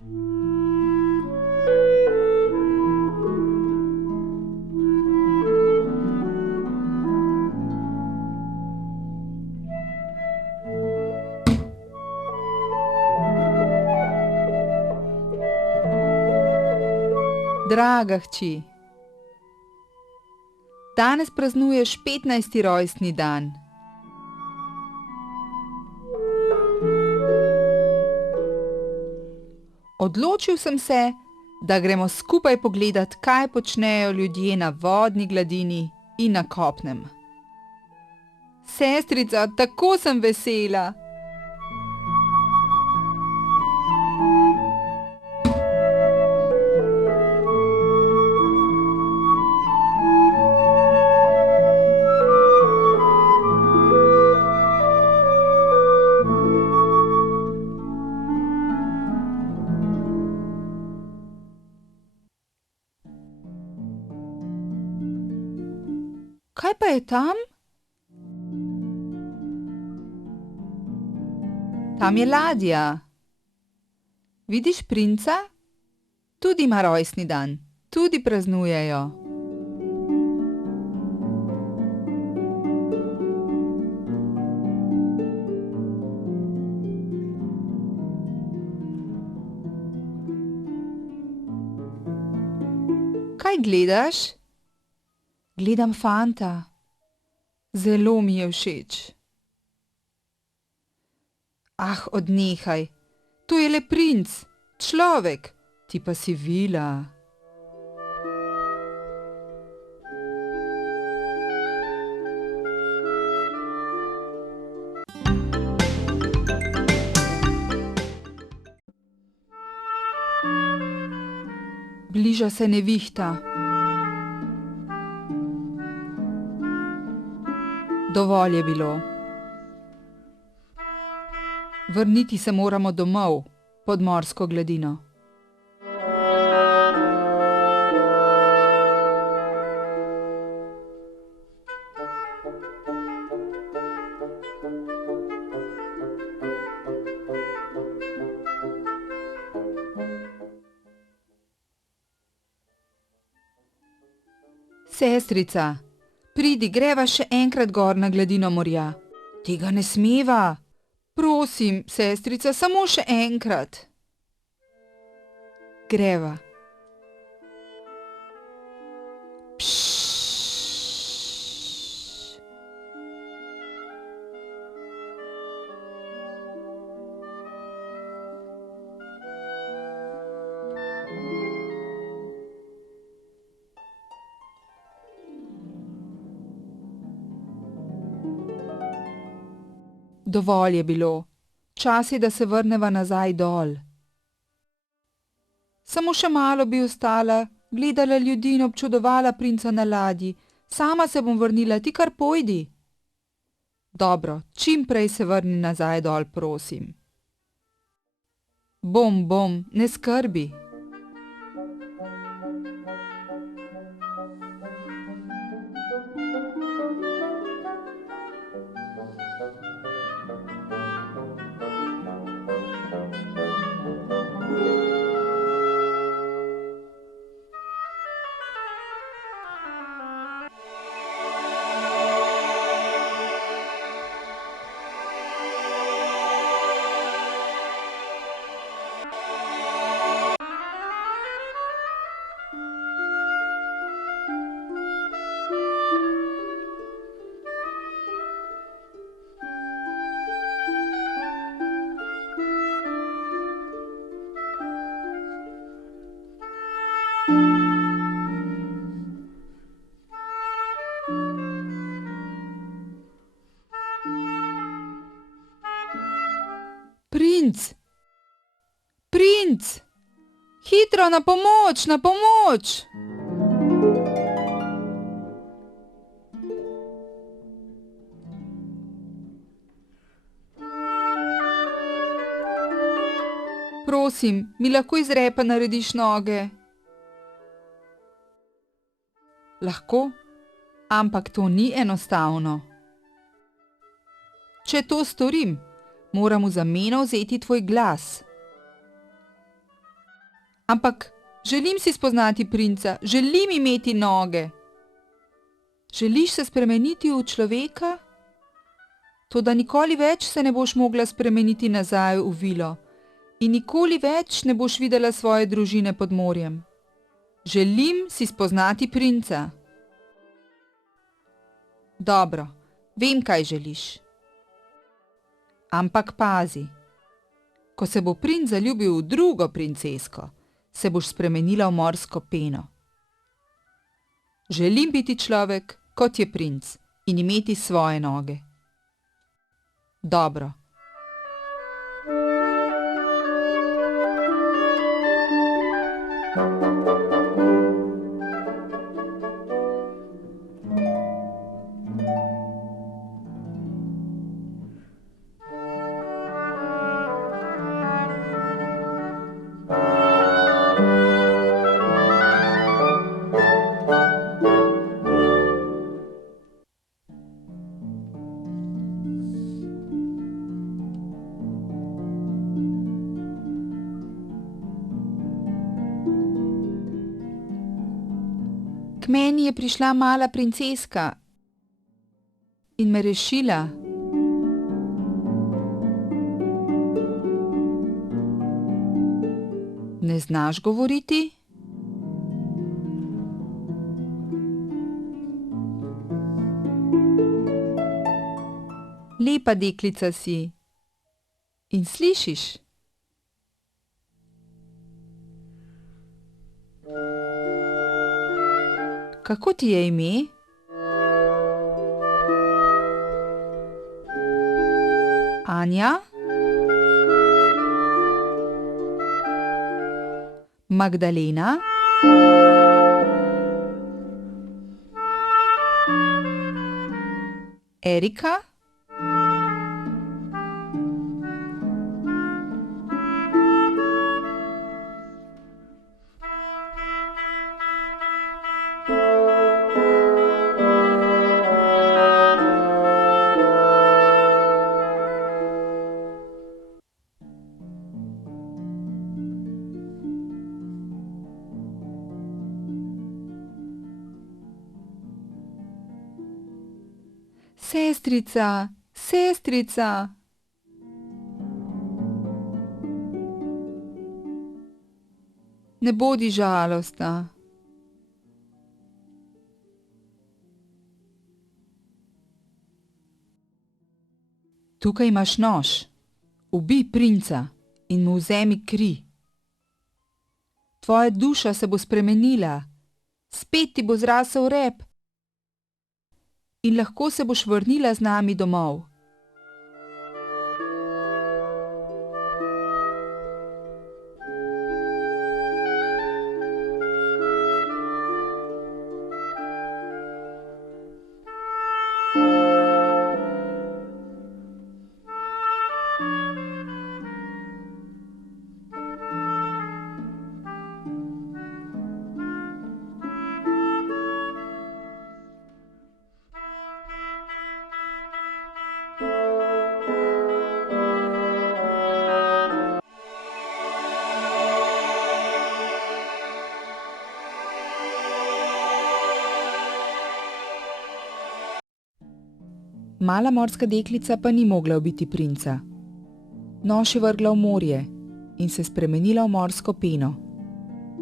Draga hči, danes praznuješ 15. rojstni dan. Odločil sem se, da gremo skupaj pogledat, kaj počnejo ljudje na vodni gladini in na kopnem. Sestrica, tako sem vesela! Kaj pa je tam? Tam je ladja. Vidiš princa? Tudi ima rojstni dan, tudi praznujejo. Kaj gledaš? Gledam fanta. Zelo mi je všeč. Ah, odnehaj. To je le princ, človek, ti pa si vila. Bliža se nevihta. Dovolj je bilo. Vrniti se moramo domov, pod morsko gladino. Sestrica, pridi, greva še enkrat gor na gladino morja. Tega ne smeva. Prosim, sestrica, samo še enkrat. Greva. Dovolj je bilo. Čas je, da se vrneva nazaj dol. Samo še malo bi ostala, gledala ljudi in občudovala princa na ladji. Sama se bom vrnila, ti kar pojdi. Dobro, čim prej se vrni nazaj dol, prosim. Bom, ne skrbi. Princ! Princ! Hitro, na pomoč, na pomoč! Prosim, mi lahko iz repa narediš noge? Lahko, ampak to ni enostavno. Če to storim, moram v zameno vzeti tvoj glas. Ampak želim si spoznati princa, želim imeti noge. Želiš se spremeniti v človeka? Toda nikoli več se ne boš mogla spremeniti nazaj v vilo in nikoli več ne boš videla svoje družine pod morjem. Želim si spoznati princa. Dobro, vem, kaj želiš. Ampak pazi, ko se bo princ zaljubil v drugo princesko, se boš spremenila v morsko peno. Želim biti človek, kot je princ, in imeti svoje noge. Dobro. K meni je prišla mala princeska in me rešila. Ne znaš govoriti? Lepa deklica si. In slišiš? Kako ti je ime? Anja? Magdalena? Erika? Sestrica, sestrica. Ne bodi žalostna. Tukaj imaš nož. Ubij princa in mu vzemi kri. Tvoja duša se bo spremenila. Spet ti bo zrasel rep. In lahko se boš vrnila z nami domov. Mala morska deklica pa ni mogla ubiti princa. Nož je vrgla v morje in se spremenila v morsko peno,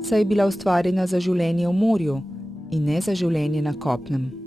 saj je bila ustvarjena za življenje v morju in ne za življenje na kopnem.